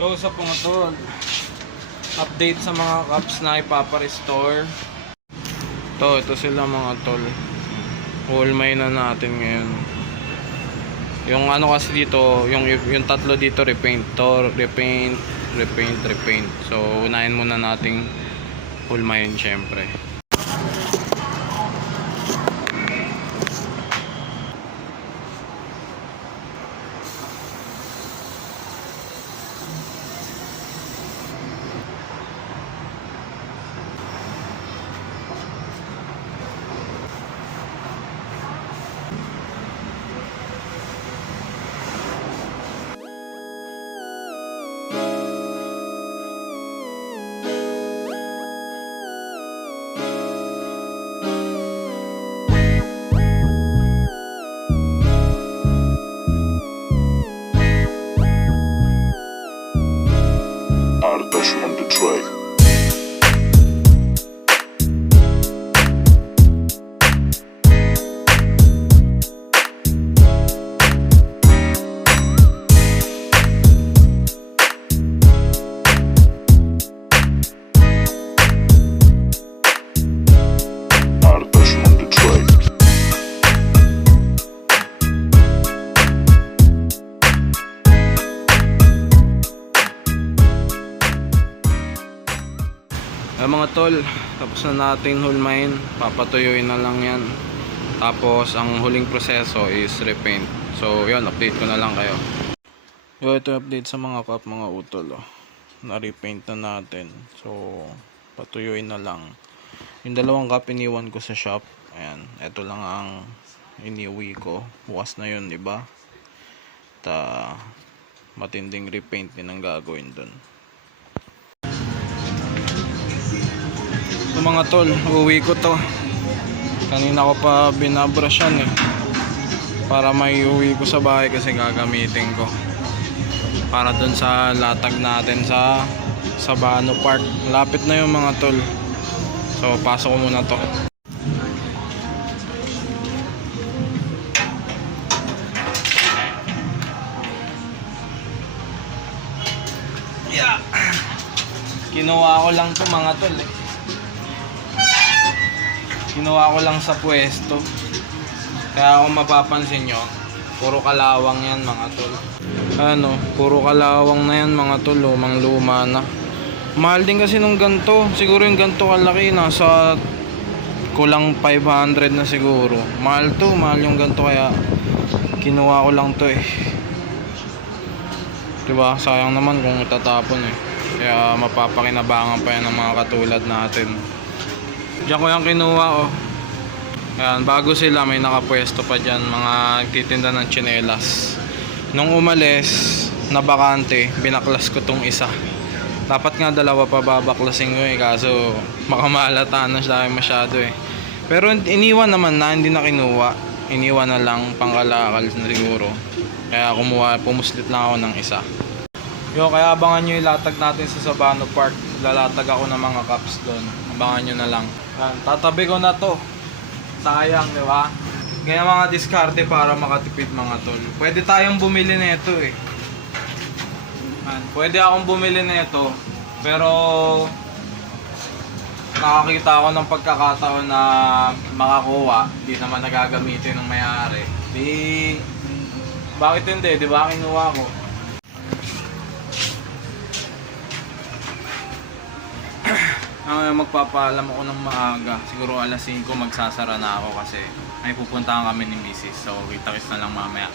Yo, sa mga tol, update sa mga cups na ipapa-restore. Ito sila mga tol. Whole mine na natin ngayon. Yung ano kasi dito, yung tatlo dito repaint. To repaint. So unahin muna nating whole mine syempre. Artash on the track. Artash on the track. Mga tol, tapos na natin whole mine, papatuyuin na lang yan. Tapos ang huling proseso is repaint. So yun, update ko na lang kayo. Yo, ito update sa mga cup, mga utol. Na-repaint na natin. So patuyuin na lang. Yung dalawang cup iniwan ko sa shop. Ayan, ito lang ang iniuwi ko. Bukas na yun, diba? Matinding repaint din ang gagawin dun. So mga tol, uwi ko to. Kanina ko pa binabrush yan para may uwi ko sa bahay kasi gagamitin ko para dun sa latag natin sa Sabano Park. Lapit na yung mga tol. So pasok ko muna to. Yeah. Kinuha ko lang to mga tol Kinuha ko lang sa pwesto. Kaya kung mapapansin nyo, puro kalawang yan mga tol. Puro kalawang na yan mga tol. Lumang luma na. Mahal din kasi nung ganto. Siguro yung ganto kalaki, nasa kulang 500 na siguro. Mahal yung ganto, kaya kinuha ko lang to diba? Sayang naman kung itatapon Kaya mapapakinabangan pa yan ng mga katulad natin. Diyan ko yung kinuha Ayan, bago sila may nakapwesto pa dyan, mga nagtitinda ng tsinelas. Nung umalis na bakante, binaklas ko tong isa. Dapat nga dalawa pa babaklasin ko kaso makamalata na siya masyado Pero iniwan naman na, hindi na kinuha. Iniwan na lang, pangkalakal na siguro. Kaya pumuslit lang ako ng isa. Kaya abangan nyo yung latag natin sa Sabano Park. Lalatag ako ng mga cups doon. Abangan nyo na lang. Tatabi ko na to. Sayang, di ba? Ganyan mga diskarte para makatipid mga tol. Pwede tayong bumili nito Pwede akong bumili nito. Pero nakakita ako ng pagkakataon na makakuha. Di naman nagagamitin ng may-ari. Bakit hindi? Di ba kinuha ko? Magpapaalam ako ng maaga. Siguro alas 5 magsasara na ako kasi may pupuntahan kami ni Mrs. So kita-kits na lang mamaya.